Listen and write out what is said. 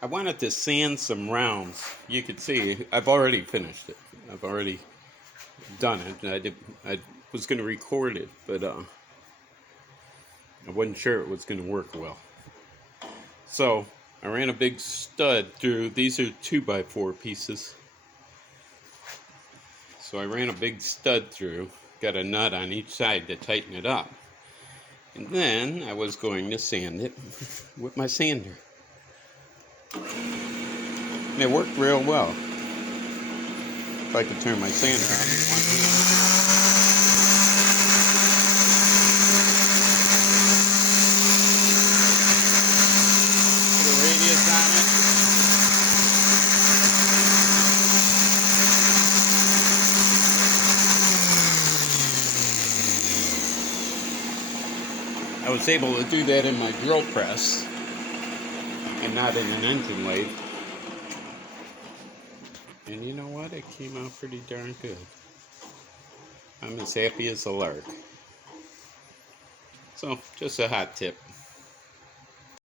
I wanted to sand some rounds. You could see I've already finished it. I've already done it. I was going to record it, but I wasn't sure it was going to work well. So I ran a big stud through. These are 2x4 pieces. So I ran a big stud through, got a nut on each side to tighten it up. And then I was going to sand it with my sander. And it worked real well. If I could turn my sander on with one hand. Put a radius on it. I was able to do that in my drill press and not in an engine lathe. And you know what? It came out pretty darn good. I'm as happy as a lark. So, just a hot tip.